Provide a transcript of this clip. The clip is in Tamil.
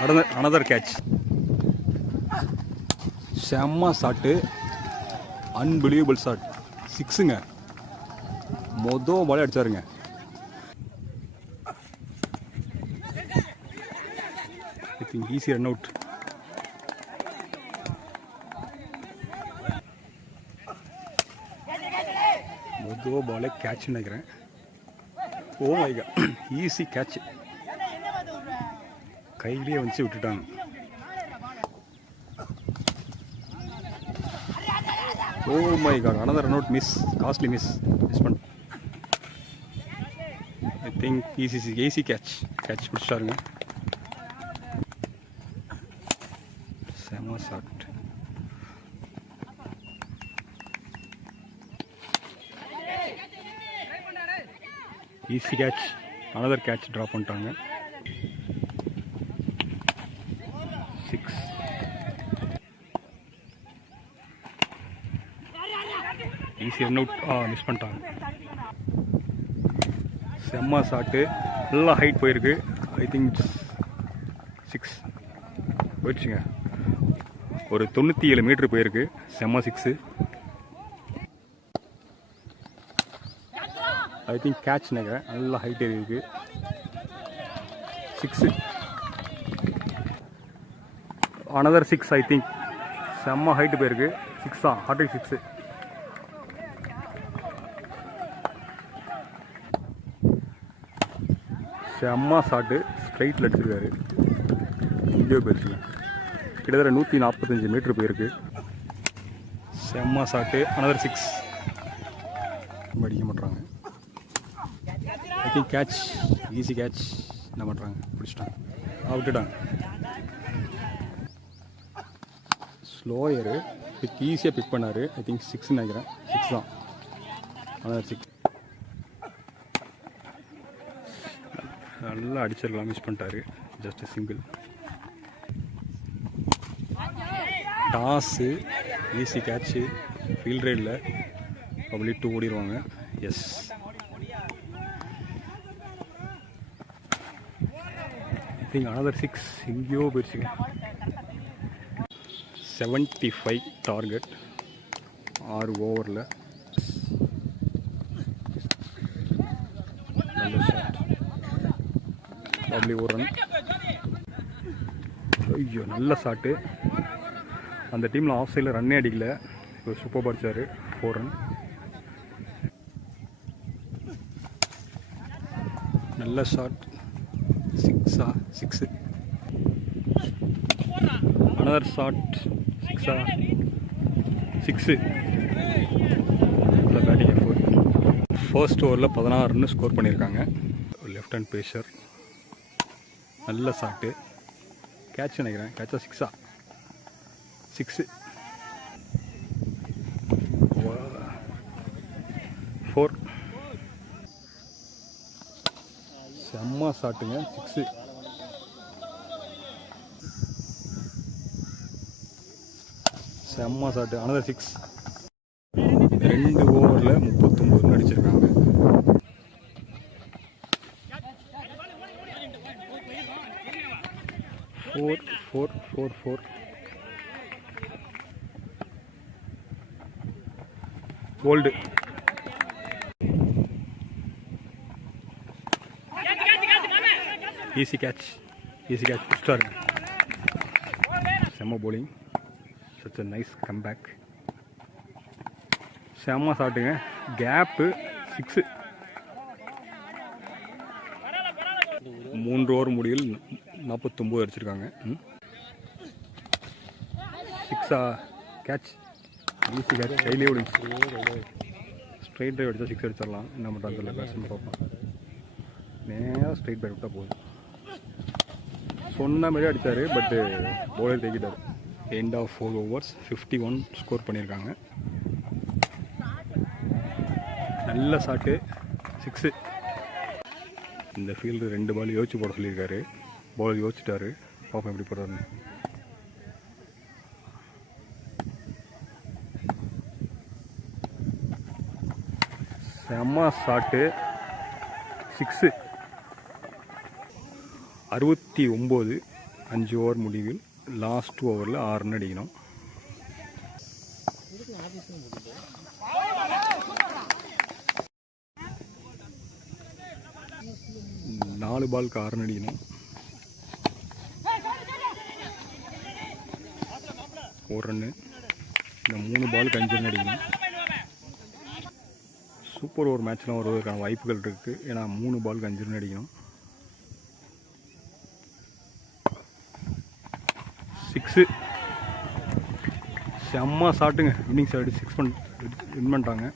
Another catch. செம்ம ஷாட்டு, அன்பிலீவபிள் ஷாட், 6ங்க. மொதல் பாலே அடிச்சாருங்க. I think easy run out. மொதல் பாலே கேட்ச் நினைக்கிறேன். Oh my God, easy catch, கையிலேயே வந்து விட்டுட்டாங்க. Oh my God, another run out miss, costly miss பண்ண. ஐ திங்க் ஈஸி கேட்ச் பிடிச்சிட்டாருங்க. செம shot. Easy catch, another catch drop பண்ணிட்டாங்க. 6. ஈஸி ரன் அவுட், மிஸ் பண்ணிட்டாங்க. செம்ம ஷாட்டு, நல்லா ஹைட் போயிருக்கு. ஐ திங்க் 6 போயிடுச்சுங்க. ஒரு 97 மீட்ரு போயிருக்கு. செம்ம 6. ஐ திங்க் கேட்ச் நினைக்கிறேன். நல்லா ஹைட் ஏறி இருக்கு. 6. அனதர் 6. ஐ திங்க் செம்ம ஹைட்டு போயிருக்கு. 6 தான், ஹார்ட் 6. செம்ம ஷாட்டு, ஸ்ட்ரைட்டில் அடிச்சிருக்காரு. எங்கேயோ போயிடுச்சுங்க. கிட்டத்தட்ட 145 மீட்ரு போயிருக்கு. செம்ம ஷாட்டு, அனதர் 6. அடிக்க மாட்டுறாங்க. I think catch, easy catch. என்ன பண்ணுறாங்க, பிடிச்சிட்டாங்க, விட்டுட்டாங்க. ஸ்லோயரு ஈஸியாக பிக் பண்ணார். ஐ திங்க் 6 நினைக்கிறேன். 6 தான், அனதர் 6. நல்லா அடிச்சிடலாம், மிஸ் பண்ணிட்டாரு. Just single. Toss, easy catch, field ரைடில் பப்ளிக் ஓடிடுவாங்க. எஸ், ஐ திங்க் அனதர் 6 எங்கேயோ போயிடுச்சுங்க. 75 டார்கெட் 6 ஓவரில். நல்ல ஷாட், பப்ளிக் ஒரு ரன். ஐயோ, நல்ல ஷாட்டு. அந்த டீமில் ஆஃப் சைடில் ரன்னே அடிக்கல. இப்போ சூப்பர் அடிச்சார். 4 ரன். நல்ல ஷாட். 6. Another shot. 6. நல்ல பேட்டிங் எஃபோர்ட். ஃபர்ஸ்ட் ஓவரில் 16 ரன் ஸ்கோர் பண்ணியிருக்காங்க. Left hand pacer. நல்ல ஷாட்டு, கேட்ச் நினைக்கிறேன். கேட்சா 6. 6. 4. செம்ம ஷாட்டுங்க. 6. செம்ம ஷாட்டு, அனதர் 6. 2 ஓவரில் 39 ரன் அடிச்சிருக்காங்க. Four. Gold. Easy catch. Star. Semma bowling. Such a nice comeback. Semma starting. Gap 6. 3 over முடிவில் 49 அடிச்சிருக்காங்க. 6 கேட்ச், ஈஸி கேட்ச், கையிலே ஓடிச்சு. ஸ்ட்ரைட் ட்ரைவ் அடித்தா 6 அடிச்சிடலாம். என்ன பண்ணுறாங்க தெரியல, பேட்ஸ்மேன் பார்ப்போம். நேராக ஸ்ட்ரைட் ட்ரைவ் விட்டால் போதும். சொன்ன மாதிரி அடித்தார், பட்டு பவுலர் தேக்கிட்டார். எண்ட் ஆஃப் 4 overs 51 ஸ்கோர் பண்ணியிருக்காங்க. நல்ல ஷாட்டு, 6. இந்த ஃபீல்டு 2 பால் யோசிச்சு போட சொல்லியிருக்காரு. பவுலர் யோசிச்சிட்டாரு, பார்ப்போம் எப்படி போடுறாருன்னு. செம்ம ஷாட்டு, 6. 69. 5 ஓவர் முடிவில் லாஸ்ட் ஓவரில் 6 ரன் அடிக்கணும். நாலு பாலுக்கு 6 ரன் அடிக்கணும். 1 ரன்னு. இந்த 3 பாலுக்கு 5 ரன் அடிக்கணும். சூப்பர் ஓவர் மேட்ச்லாம் வருவதற்கான வாய்ப்புகள் இருக்குது. ஏன்னா 3 பாலுக்கு 5 ரன் அடிக்கணும். 6 செம்ம ஷாட்டுங்க. இன்னிங்ஸ் ஆடி 6 வின் பண்ணிட்டாங்க.